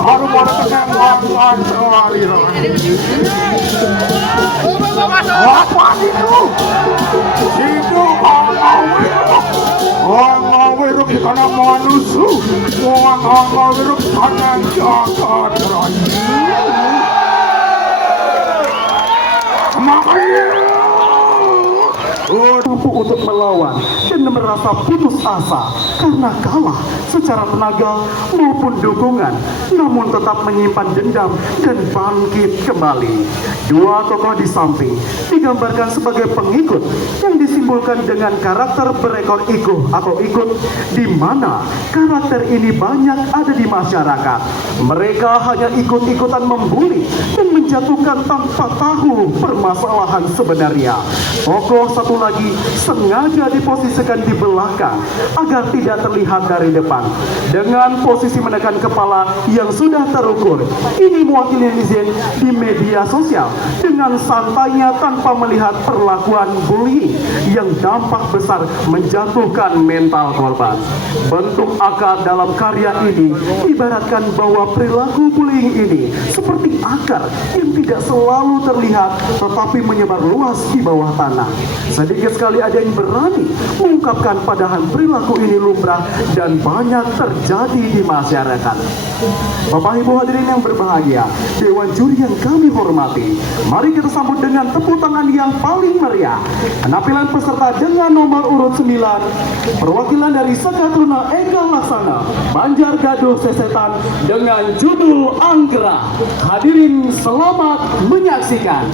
Haru pada tenang lakukan sehari-hari. Apa itu? Itu Angawiruk karena manusia, Angawiruk karena jagat raya. Makanya mampu untuk melawan dan merasa putus asa karena kalah secara tenaga maupun dukungan, namun tetap menyimpan dendam dan bangkit kembali. Dua tokoh di samping digambarkan sebagai pengikut yang disimbolkan dengan karakter berekor iguh atau ikut, di mana karakter ini banyak ada di masyarakat. Mereka hanya ikut-ikutan membuli dan menjatuhkan tanpa tahu permasalahan sebenarnya. Tokoh satu lagi sengaja diposisikan di belakang agar tidak terlihat dari depan dengan posisi menekan kepala yang sudah terukur. Ini mewakili netizen di media sosial dengan santainya tanpa melihat perlakuan bullying yang dampak besar menjatuhkan mental korban. Bentuk akar dalam karya ini ibaratkan bahwa perilaku bullying ini seperti akar yang tidak selalu terlihat tetapi menyebar luas di bawah tanah. Sedikit sekali ada yang berani mengungkapkan padahal perilaku ini lumrah dan banyak terjadi di masyarakat. Bapak Ibu hadirin yang berbahagia, Dewan Juri yang kami hormati, mari kita sambut dengan tepuk tangan yang paling meriah penampilan peserta dengan nomor urut 9, perwakilan dari Sekatruna Eka Laksana, Banjar Gaduh Sesetan dengan judul Anggra. Hadirin selamat menyaksikan.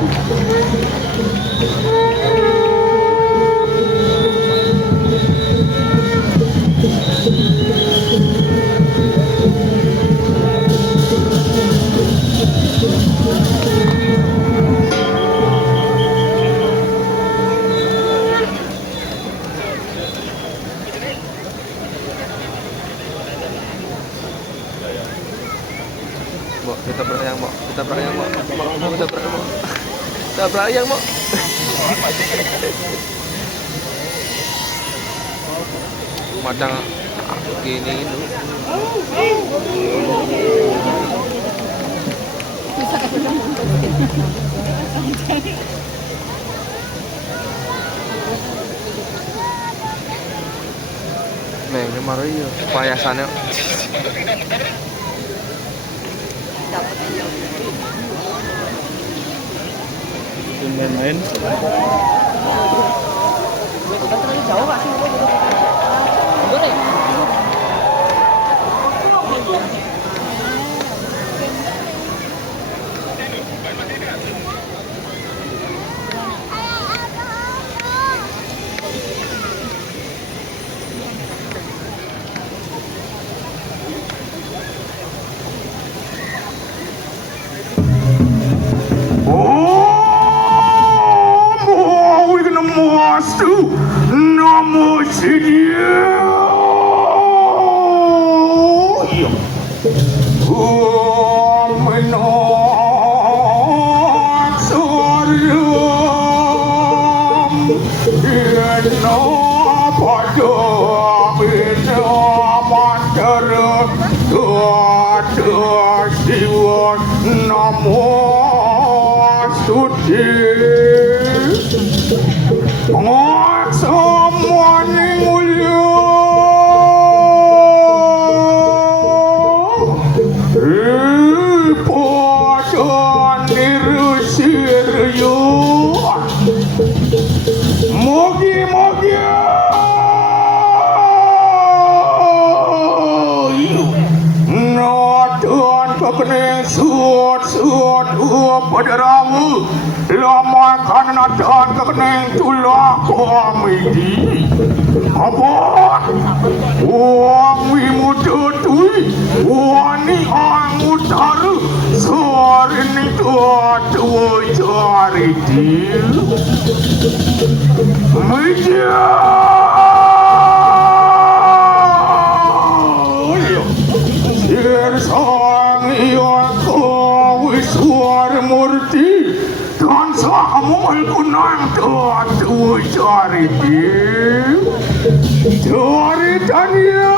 Kita berayang, Mbok. Kita berayang, Mbok. Kita berayang, Mbok. Kita berayang, Mbok. Macam gini itu. Neng, ini Mario, payasannya. Main-main. Terlalu jauh Pak. Boleh. Dan kekeneng tulah komedi apa wong wimudutui wani angutaru sore ni tuwa cari dil meja sang iyon ko wiswar murti Kansa amoy kunang tuwa cari dil cari tanya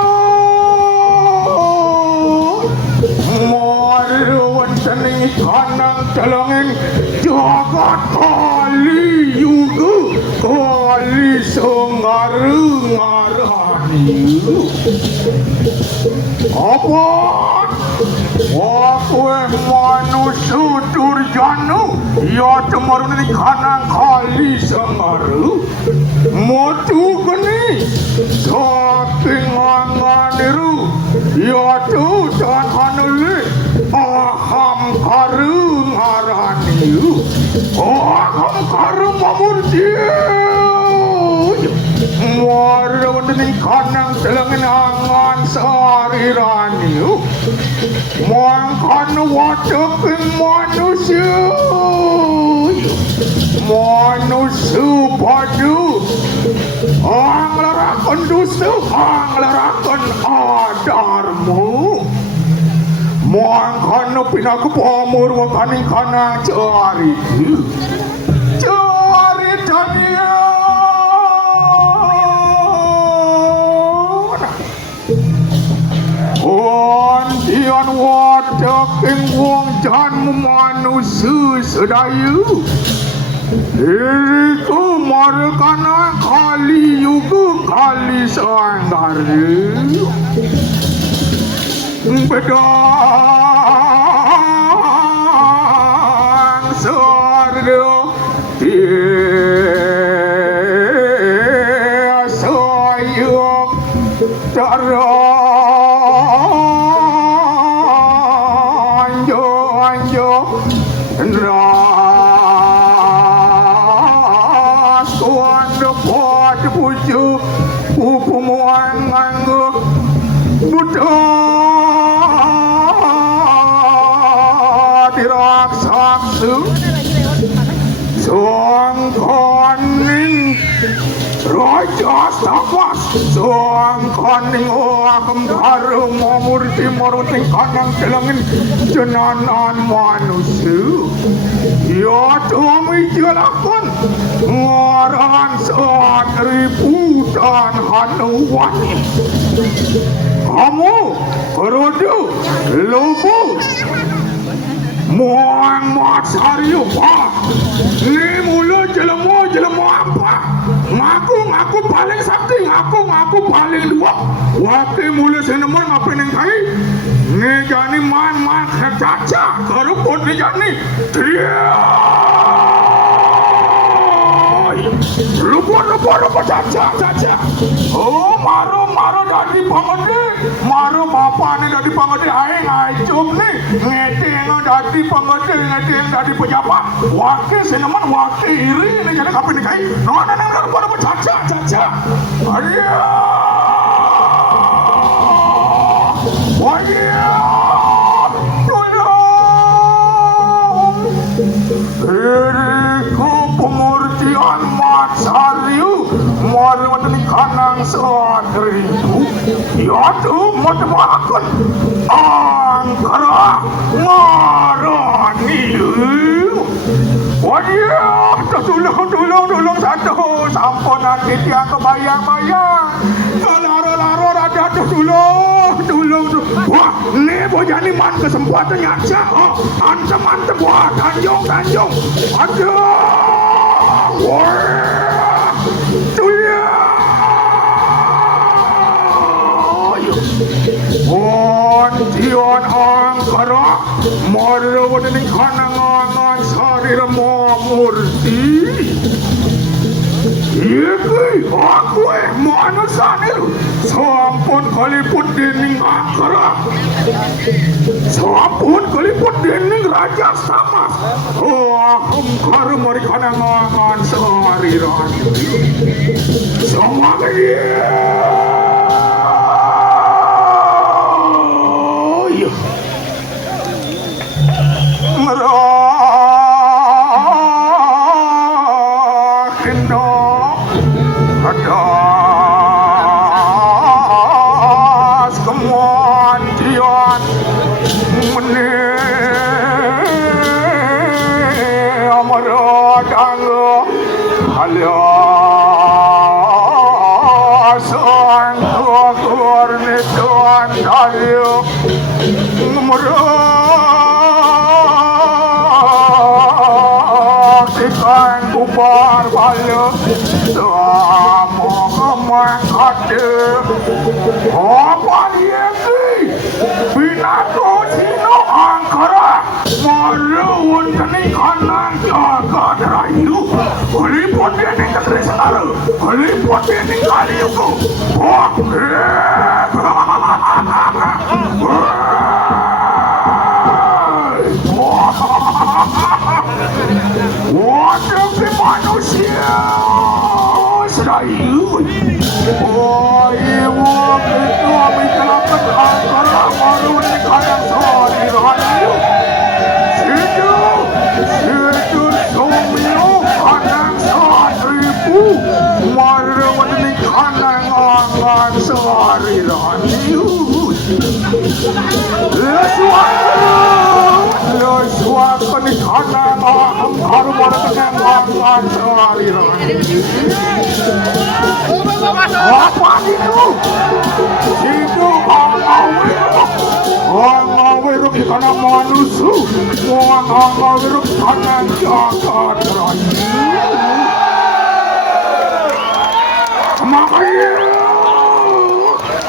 kanang dalangin jagat kali yuga kali sengaru ngarani apa wakwe manusia durjana ya cemarun ini kanang kali sengaru motu geni saking anganiru ya tu dan hanuli aham karu ngarani aham karu mamurji muara wandani kanang selangin angan sarirani muang kanu wadakin manusia padu anglarakan dusta anglarakan adarmu muang kanu pinaku pamur wakaning kanang cari tania Dian wadaking wong janmu manusia sedayu diriku markana kali yuga kali sanggari bedang sardo sayuk Raja Sabas Soang kaning oakem harum mamurti maruting kanang celangin jenanan manusia ya tuami jelakon ngaran saat ributan hanuan kamu kerudu lubu muang maksariu pak ni mulu jelemu apa ngaku paling sakti ngaku paling dua waktu mulai seneman apa yang kai ni jani man caca keruput ni jani lupa caca oh maru dari pangode maru bapa ni dari pangode aing aicum ni ngeteng dari pangode ngeteng dari pejabat wakil seneman wakil iri ni jadi kapan ni kai nona lupa caca adia diriku pemurtian matsariu marwatani kanang sadriu yaitu matemakan angkara marani wajah tolong satu sampun nanti tiang kebayang-bayang laro ada tolong wah ini bojani man kesempatan nyaca antem wah tanjung aduh wah Dian angkara marwatani kanangan sarira mamurti iki aku manusia ni sampun kaliput dening angkara sampun kaliput dening Raja Samas angkara mari kanangan sarira semangat Sino angkara maruun kening kanang jagat rayu liput dening ketri senaru liput dening kaliuku wah waduh si manusia serayu oh ibu itu abis angkara maruun di kanang sari rayu Situ somio kanang satribu marwan ni kanang angan sari raniu Leswak ni kanang aham harumar kanang angan sari raniu Apa itu? Situ angawiruk di kanang manusu angawiruk kanang jagat rayu makanya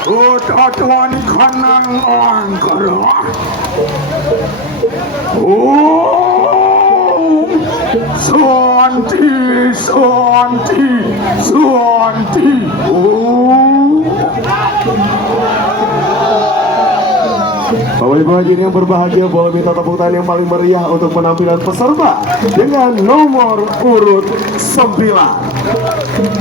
udah tuan kanang angkara Santi Bapak Ibu hadirin yang berbahagia, boleh minta tepuk tangan yang paling meriah untuk penampilan peserta dengan nomor urut 9.